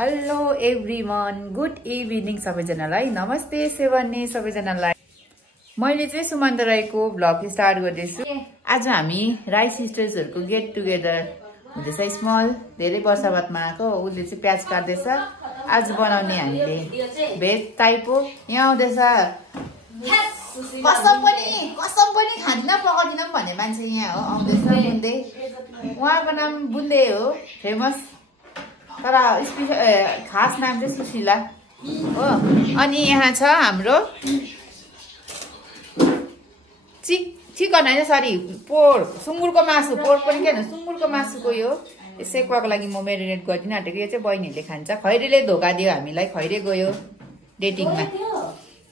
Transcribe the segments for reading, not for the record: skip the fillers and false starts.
Hello everyone, good evening सबैजनालाई। नमस्ते सेवन्ने सबैजनालाई। मैले चाहिँ सुमन्त राईको भ्लग स्टार्ट गर्दैछु। आज हामी राई सिस्टर्सहरुको गेट टुगेदर हुँदैछ। स्मल धेरै वर्ष बादमा आएको। उसले चाहिँ प्याज काट्दैछ। आज बनाउने हामीले भेज टाइपो। यहाँ आउँदैछ कसम पनि खादिन पकाउदिन भन्ने मान्छे यहाँ हो, आउँदैछ बुन्दै। उहाँको नाम बुन्दै हो, फेमस, तर खास नाम चाहिँ सुशीला हो। अनि यहाँ छ हाम्रो चिकन होइन, सरी, पोर्क, सुँगुरको मासु। पोर्क पनि के सुँगुरको मासुको यो सेकुवाको लागि म मेरिनेट गरिदिन आँटेको। यो चाहिँ बहिनीहरूले खान्छ। खैरेले धोका दियो हामीलाई। खैरे गयो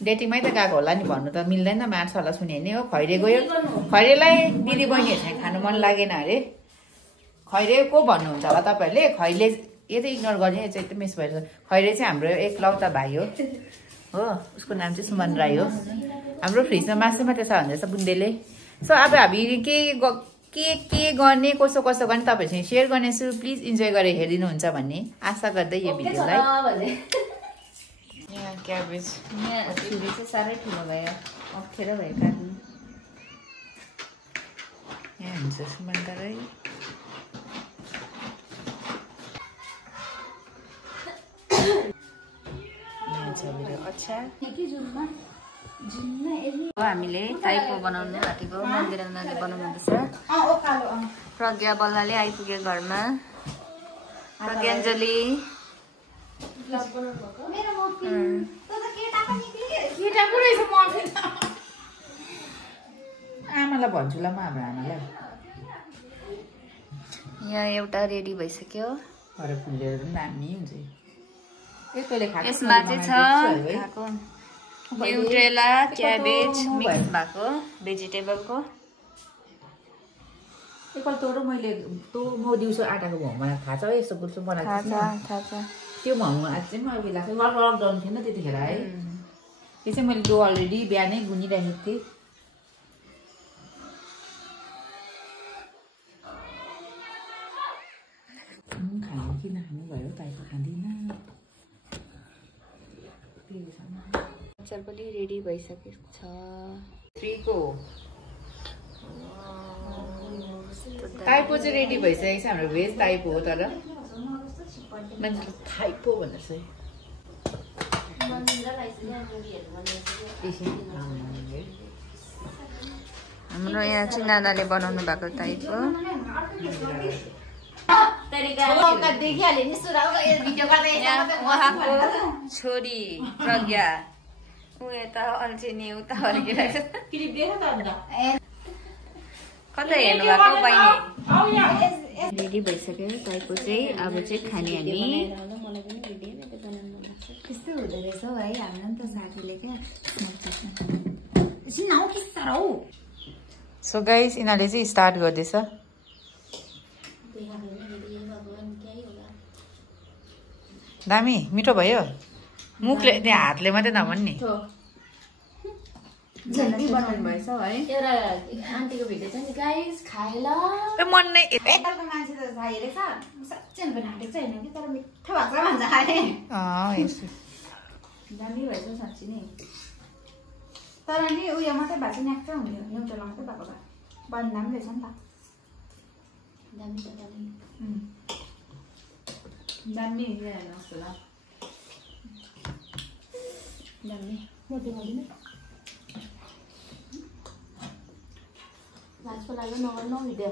डेटिङमै त गएको होला नि, भन्नु त मिल्दैन, मार्छ होला, सुने नै हो। खैरे गयो। खैरेलाई दिदी बहिनीहरूसँग खानु मन लागेन अरे। खैरे को भन्नुहुन्छ होला तपाईँहरूले? खैरे यो चाहिँ इग्नोर गर्ने, यो चाहिँ एकदम मिस भएर। खैरे चाहिँ हाम्रो एकलौता भाइ हो। उसको नाम चाहिँ सुमन राई हो। हाम्रो फ्रिजमा मासु मात्रै छ भन्दैछ बुन्देले। सो अब हामी के गर्ने, कसो गर्ने तपाईँहरूसँग सेयर गर्नेछु। प्लिज इन्जोय गरेर हेरिदिनुहुन्छ भन्ने आशा गर्दै यो भिडियोलाई। यहाँ क्याबेज छुरी चाहिँ साह्रै ठुलो भयो, अप्ठ्यारो भयो काट्नु। यहाँ हुन्छ सुमन्त राई। हामीले टाइपो बनाउनु आँटेको। मन्दिरले बनाउनुहुँदैछ। प्रज्ञा बल्लाले आइपुग्यो घरमा। प्रज्ञाञ्जली आमालाई भन्छु ल, म हाम्रो आमालाई। यहाँ एउटा रेडी भइसक्यो। अरे फुलेर पनि दामी हुन्छ। यसमा चाहिँ छ न्युट्रेला क्याबेज मिक्स भएको भेजिटेबलको। एकपल्ट मैले म दिउँसो आटाको मोमो बनाएको थाहा छ है, यस्तो गुल्सो बनाएको थाहा छ। त्यो मोमो आज चाहिँ म बेला लकडाउन थिएन त्यतिखेर है। त्यो चाहिँ मैले डो अलरेडी बिहानै गुनिराखेको थिएँ। खानु कि नखानु भयो, टाइपो खाँदिन। अचार पनि रेडी भइसकेको छ। 3 को टाइपो चाहिँ रेडी भइसकेको छ। हाम्रो भेज टाइपो हो, तर मान्छेले टाइपो भनेर चाहिँ हाम्रो यहाँ चाहिँ नानाले बनाउनु भएको टाइपो। उहाँको छोरी प्रज्ञा ऊ यता अल्छिनी उता फर्किरहेको। कता हेर्नु भएको बहिनी? रेडी भइसक्यो टाइपो चाहिँ। अब चाहिँ खाने हामी। त्यस्तो हुँदो रहेछ हौ है, हामीलाई त साथीले क्या। सो गाइस, यिनीहरूले चाहिँ स्टार्ट गर्दैछ। दामी मिठो भयो। मुखले त्यहाँ हातले मात्रै नभन् नि। बनाउनु भएछ है। एउटा आन्टीको भिडियो छ नि, गाइस खाएला मन नै एकतालको मान्छे त हेरेछ, साँच्चै ढाँटेको छ हेर्नु कि, तर मिठो भएको छ भन्छ खाने। दामी भएछ साँच्ची नै। तर नि उयो मात्रै भएको छ, न्याक्कै हुन्थ्यो, न्युट्रेला मात्रै भएको भए बन्द दामी रहेछ नि त। दामी त दामी दामी हेर्नुहोस् ल। दामी मोटी मोटी लाजको लाग्यो नगर्नु भिडियो।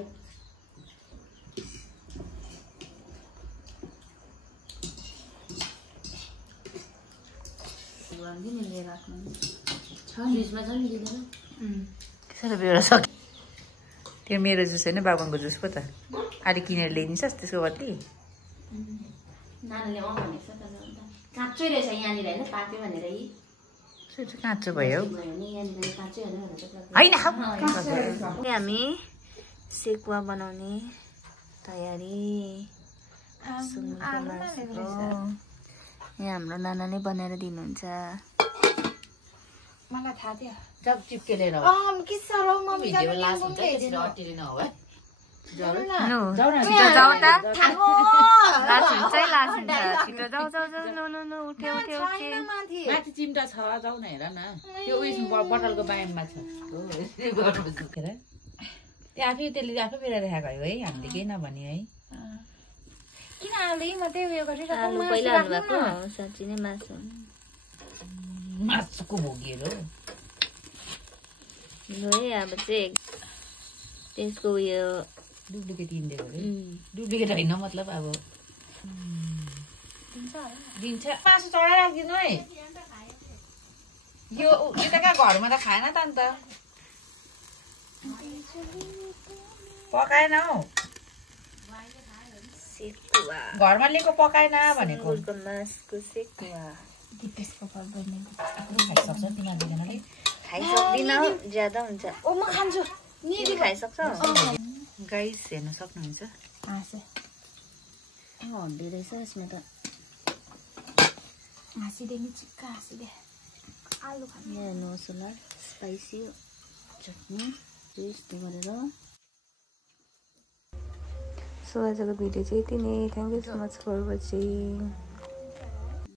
त्यो मेरो जुस होइन, बाबुको जुस पो त। अहिले किनेर ल्याइदिन्छस् त्यसको बदली? नानीले भनेको छ त, काँचै रहेछ यहाँनिर होइन, पाक्यो भनेर काँचो भयो होइन। हामी सेकुवा बनाउने तयारी। यहाँ हाम्रो नानाले बनाएर दिनुहुन्छ। मलाई थाहा थियो। जब चिप्केर के साह्रो म भिडियोमा लास्ट हुन्छ, त्यसरी अट्टिने नहो है। जाऊ त लाछुन्छ छिटो जाऊ उठ्यो माथि चिम्टा छ जाऊ न हेर न त्यो उयस बटलको बायाममा छ त्यो आफै त्यसले आफै बेला देखाएको है हामीले केही नभने है किन आलु मात्रै उयो गरिरहेको आलु पहिला हाल्नुभएको साँच्ची नै मासुको भोगीहरू लु है अब चाहिँ त्यसको उयो डुप्लिकेट किनिदिएको अरे डुप्लिकेट होइन मतलब अब दिन्छ मासु चढाइ राखिदिनु है यो त कहाँ घरमा त खाएन त अन्त पकाएन हौ घरमा लिएको पकाएन भनेको मासुको सेकुवा खाइसक्छ तिमीहरू दुईजनाले खाइसक्दिन ज्यादा हुन्छ ओ म खान्छु निले खाइसक्छ गाइस हेर्न सक्नुहुन्छ हड्डी रहेछ यसमा त हाँसिदे नि चिक्का हाँसिदे आलु खानु हेर्नु मसला स्पाइसी चटनी यस्तो गरेर सो आजको भिडियो चाहिँ यति नै thank you so much for watching